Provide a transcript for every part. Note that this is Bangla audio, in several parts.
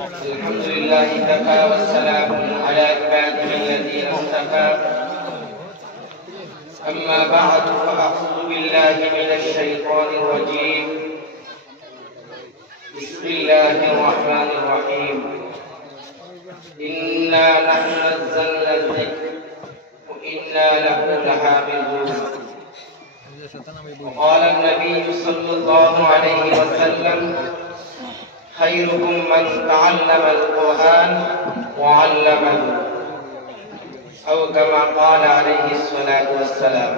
الحمد لله كفى والسلام على عباده الذين اصطفى أما بعد فأعوذ بالله من الشيطان الرجيم بسم الله الرحمن الرحيم إنا نحن نزلنا الذكر وإنا له لحافظون وقال النبي صلى الله عليه وسلم خيركم من تعلم القرآن وعلمه أو كما قال عليه الصلاة والسلام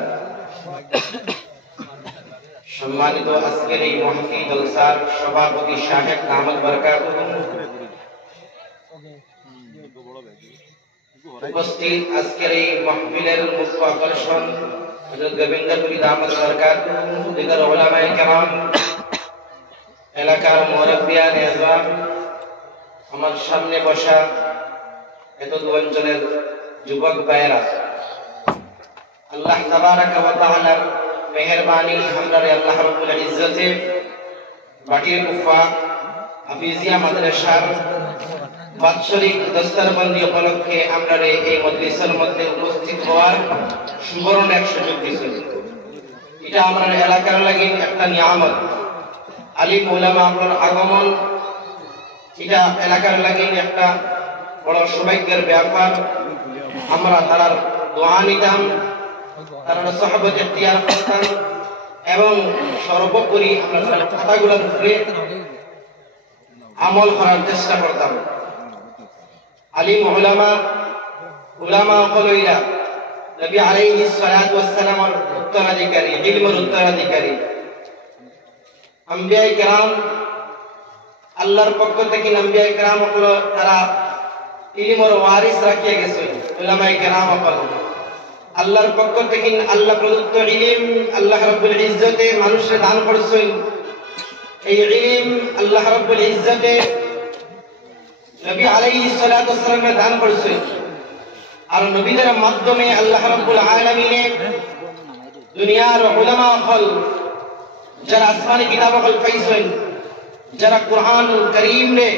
সম্মানিত আজকের এই মাহফিল জলসার সভাপতি শাহেদ আহমদ বরকাতুহ, উপস্থিত আজকের এই মাহফিলের মুখ্য আকর্ষণ হযরত গোবিন্দপুরী দামত বরকাতুহ, দিগর উলামায়ে কেরাম, এলাকার মুরব্বিয়ান এজওয়াম, আমার সামনে বসা এত অঞ্চলের যুবক ভাইয়েরা, আল্লাহ তাবারাক ওয়া তাআলার মেহেরবানি আমরারে আল্লাহ রাব্বুল ইজ্জতে বাটির কুফা হাফিজিয়া মাদ্রাসার বাৎসরিক দস্তরবন্দি উপলক্ষে আমরারে এই মজলিসের মধ্যে উপস্থিত হওয়ার সুবর্ণ এক সুযোগ দিয়েছেন। এটা আমার এলাকার লাগি একটা নিয়ামত। আলিম উলামা আপনার আগমন এটা এলাকার লাগি একটা বড় সৌভাগ্যের ব্যাপার। আমরা তার দোয়া নিতাম, তার সহবত ইখতিয়ার করতাম এবং সর্বোপরি আমরা তার কথাগুলোর উপরে আমল করার চেষ্টা করতাম। আলিম উলামা হইলা নবী আলাইহিস সালাতু ওয়াস সালামের উত্তরাধিকারী, ইলমের উত্তরাধিকারী। আম্বিয়ায়ে কেরাম আল্লাহর পক্ষ থেকে আম্বিয়ায়ে কেরাম হলো তারা ইলমের ওয়ারিস রাখিয়ে গেছে। উলামায়ে কেরাম হলো আল্লাহর পক্ষ থেকে আল্লাহ প্রদত্ত ইলম আল্লাহ রাব্বুল ইজ্জতে মানুষকে দান করেছেন। এই ইলম আল্লাহ রাব্বুল ইজ্জতে নবী আলাইহিস সালাতু ওয়াস সালামকে দান করেছেন। আর নবীদের মাধ্যমে আল্লাহ রাব্বুল আলামিন দুনিয়ার উলামা হল যারা আসমানি কিতাব হল পাইছেন, যারা কুরআনুল কারীম নে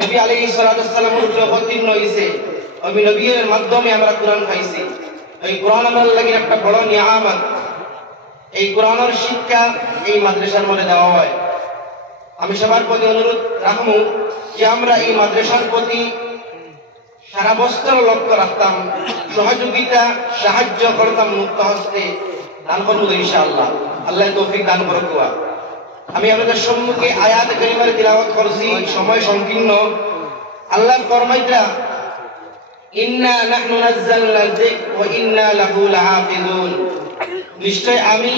নবী আলাইহিস সালাতু ওয়াস সালামের উপর অবতীর্ণ হইছে, ওই নবীর মাধ্যমে আমরা কুরআন পাইছি। এই কোরআন আমাদের লাগি একটা বড় নিয়ামত। এই কোরআনের শিক্ষা এই মাদ্রাসার মধ্যে দেওয়া হয়। আমি সবার প্রতি অনুরোধ রাখবো যে আমরা এই মাদ্রাসার প্রতি সারা বছর লক্ষ্য রাখতাম, সহযোগিতা সাহায্য করতাম, মুক্ত হস্তে দান করবো ইনশাআল্লাহ। আল্লাহ তৌফিক দান করুক। আমি আপনাদের সম্মুখে আয়াত কারিমার তিলাওয়াত করছি, সময় সংকীর্ণ। আল্লাহ ফরমাইতা ইন্না নাহনু নাযালনা যিকর ওয়া ইন্না লাহু লাহাফিজুন, নিশ্চয় আমি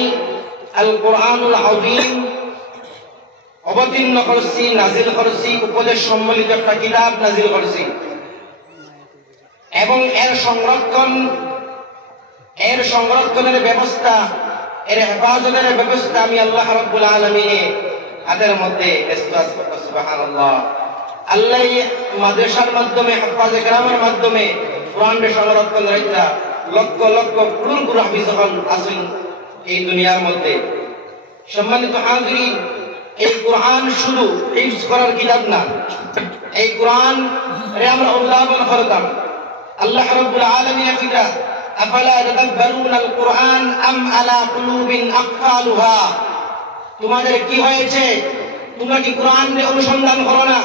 আল কোরআনুল আযীম অবতীর্ণ করছি, নাজিল করছি, উপদেশ সম্বলিত একটা কিতাব নাজিল করছি এবং এর সংরক্ষণের ব্যবস্থা, এর হেফাজতের ব্যবস্থা আমি আল্লাহ রাব্বুল আলামিনের হাতের মধ্যে সুবহানাল্লাহ। আল্লাহ মাদ্রাসার মাধ্যমে, হেফাজে কেরামের মাধ্যমে কোরআনের সংরক্ষণ রাইতা লক্ষ লক্ষ কুরুর হাফিজ আছেন এই দুনিয়ার মধ্যে। সম্মানিত হাজিরিন, এই কোরআন শুধু হিফজ করার কিতাব না, এই কোরআন আমরা উদ্ভাবন করতাম। আল্লাহ রাব্বুল আলামিন কিতা আফালা তাদাব্বারুনাল কুরআন আম আলা কুলুবিন আকফালুহা, তোমাদের কি হয়েছে? তোমরা কি কোরআনের অনুসন্ধান করো না?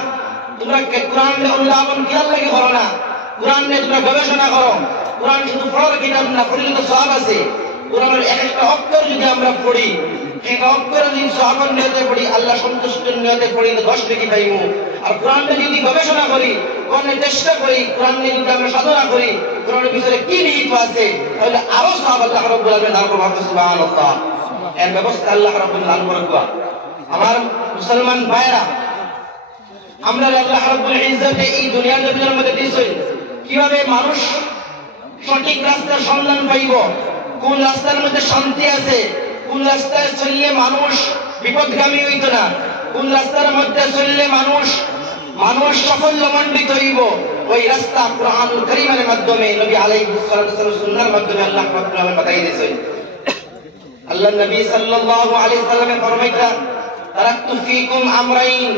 তোমরা কি কোরআনের অনুধাবন কি লাগে করো না? কোরআন নিয়ে তোমরা গবেষণা করো। কোরআন শুধু পড়ার কিতাব না, পড়লে তো সওয়াব আছে। কোরআনের এক একটা অক্ষর যদি আমরা পড়ি, এক অক্ষর যদি সওয়াবের নিয়তে পড়ি, আল্লাহ সন্তুষ্টির নিয়তে পড়ি তো 10 নেকি পাইমু। আর কোরআনটা যদি গবেষণা করি, কোরআনের চেষ্টা করি, কোরআন নিয়ে যদি আমরা সাধনা করি, কোরআনের ভিতরে কি নিহিত আছে, তাহলে আরো সওয়াব আল্লাহ রাব্বুল আলামিন দান করবেন। সুবহানাল্লাহ। এর ব্যবস্থা আল্লাহ রাব্বুল দান করবেন। আমার মুসলমান ভাইরা, আমরা আল্লাহ রাব্বুল ইজ্জতে এই দুনিয়ার জমিনের মধ্যে দিয়েছেন কিভাবে মানুষ সঠিক রাস্তার সন্ধান পাইব, কোন রাস্তার মধ্যে শান্তি আছে, কোন রাস্তায় চললে মানুষ বিপদগামী হইত না, কোন রাস্তার মধ্যে চললে মানুষ সাফল্যমণ্ডিত হইব, ওই রাস্তা কুরআনুল কারীমের মাধ্যমে নবী আলাইহিস সালাতু ওয়াস সালাম সুন্নাহর মাধ্যমে আল্লাহ রাব্বুল আলামিন বাতাই দিয়েছেন। আল্লাহ নবী সাল্লাল্লাহু আলাইহি সাল্লামে ফরমাইতা তারাকতু ফীকুম আমরাইন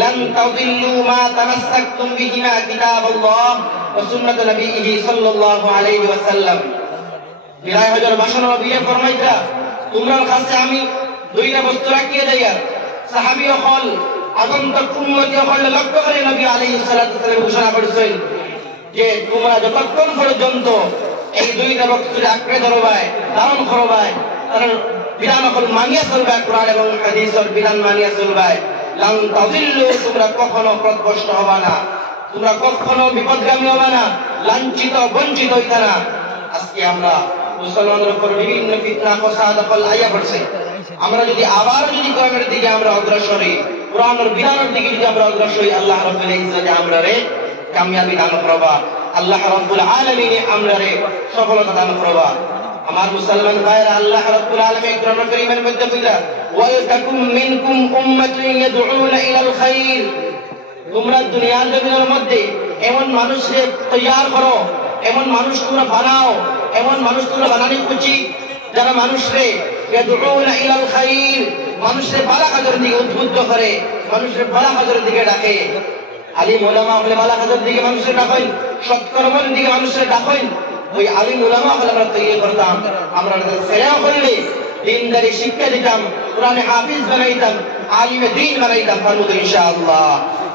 লান তাদিল্লু মা তামাসসাকতুম বিহিমা কিতাবাল্লাহ ওয়া সুন্নাত নবিয়্যিহি সাল্লাল্লাহু আলাইহি ওয়াসাল্লাম। বিরায় হাজার ভাষণ নবী ফরমাইতা তোমরা কাছে আমি দুইটা বস্তু রাখিয়ে দেই। সাহাবী হল আগন্তক উম্মতি হল লক্ষ্য করে নবী আলাইহিস সালাতু ওয়াসাল্লাম ঘোষণা করেছেন যে তোমরা যতক্ষণ পর্যন্ত এই দুইটা বস্তু আঁকড়ে ধরবায়, ধারণ করবায়, তার বিধান হল মানিয়া চলবায়, কোরআন এবং হাদিসের বিধান মানিয়া চলবায়, লান তাযিল্লু তোমরা কখনো পথভ্রষ্ট হবা না, তোমরা কখনো বিপদগামী হবা না, লাঞ্ছিত বঞ্চিত হইতা না। আজকে আমরা মুসলমানদের উপর বিভিন্ন ফিতনা ফাসাদ ফল আইয়া পড়ছে। আমরা যদি আবার কোরআনের দিকে আমরা অগ্রসর হই, কোরআনের বিধানের দিকে যদি আমরা অগ্রসর হই, আল্লাহ রাব্বুল ইজ্জত আমরা রে কামিয়াবি দান করবা, আল্লাহ রাব্বুল আলামিন আমরা রে সফলতা দান করবা। আমার মুসলমান ভাইরা, আল্লাহ রাব্বুল আলামিন কোরআন কারীমের মধ্যে কইরা ওয়াল তাকুম মিনকুম উম্মাতুন ইয়াদউনা ইলাল খাইর, তোমরা দুনিয়ার জমিনের মধ্যে এমন মানুষকে তৈয়ার করো, এমন মানুষ তোমরা বানাও, এমন মানুষ তোমরা বানানি উচিত যারা মানুষকে ইয়াদউনা ইলাল খাইর, মানুষের ভালো কাজের দিকে উদ্বুদ্ধ করে, মানুষের ভালো কাজের দিকে ডাকে। আলিম উলামা হলে ভালো কাজের দিকে মানুষের ডাকেন, সৎকর্মের দিকে মানুষের ডাকেন। ওই আলিম উলামা হলে আমরা তৈরি করতাম, আমরা সেরাও করলে দিনদারি শিক্ষা দিতাম, কোরআনে হাফিজ বানাইতাম, আলিমে দ্বীন বানাইতাম পারবো ইনশাআল্লাহ।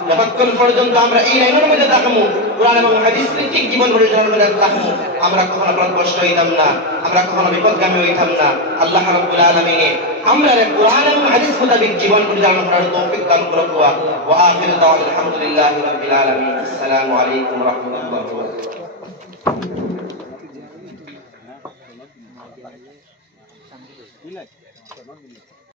যতক্ষণ পর্যন্ত আমরা এই লাইনের মধ্যে থাকবো, কোরআন এবং হাদিস ভিত্তিক জীবন পরিচালনার মধ্যে থাকবো, আমরা কখনো পথভ্রষ্ট হইতাম না, আমরা কখনো বিপদগামী হইতাম না। আল্লাহ রাব্বুল আলামিন আমরা কোরআন এবং হাদিস মোতাবেক জীবন পরিচালনা করার তৌফিক দান করুক। ওয়া আখিরু দাওয়ানা আলহামদুলিল্লাহি রাব্বিল আলামিন। আসসালামু আলাইকুম ওয়া রাহমাতুল্লাহি ওয়া বারাকাতুহু।